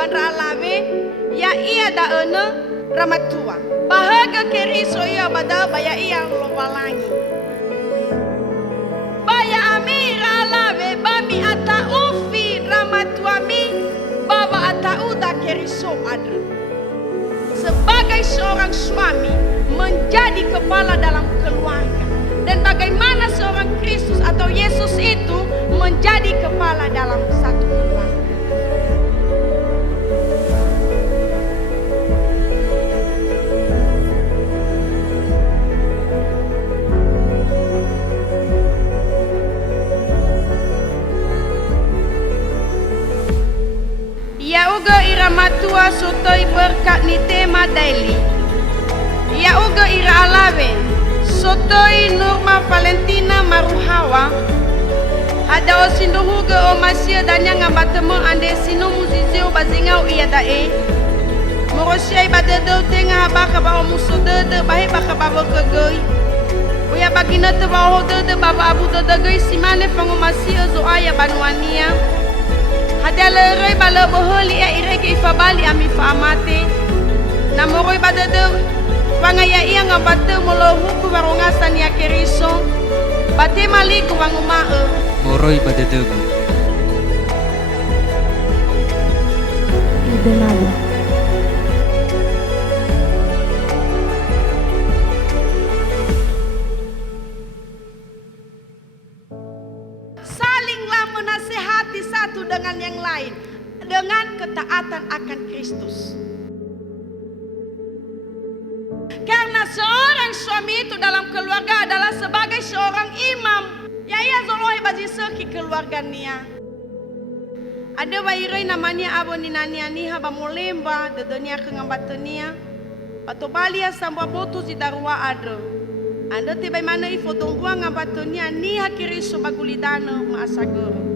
bandra alave ya ia da ene ramatua. Bahaga keriso ia bada baya ia lowalangi. Baya amira alave bami ata ufi ramatuami baba ata uda keriso ada. Sebagai seorang suami menjadi kepala dalam keluarga. Dan bagaimana seorang Kristus atau Yesus itu menjadi kepala dalam satu keluarga. Ia uga iramatua sotoi berkat ni tema daily. Ia uga ira alave sotoi Norma Valentina Maruhawa. Ada osindohuga o masia danya ngabatemo ande sino muzizio bazingau ia dae. Morosyai badedo tenga baka ba musudede bahe baka ba kegoi. Uya bagina te ba hodede baba abu dede simane fango masia zo aya banuania. Ada lerei bala boholi ya ireke ifabali ami faamate. Namoroi badede wanga ya iya ngabate molo huku warongasan ya keriso. Bate maliku wangu mae. Moroi badedegu. Idenado. Salinglah menasehati satu dengan yang lain dengan ketaatan akan Kristus. Karena seorang suami itu dalam keluarga adalah sebagai seorang imam. Ya ia zolohi baji seki keluarga nia. Ada wairai namanya abo ni nania niha bamolemba dedonia kengambatania. Pato balia sambwa botu zidarua ada. Anda tiba mana ifo donggua ngambatonia niha kiriso bagulidano maasagoro.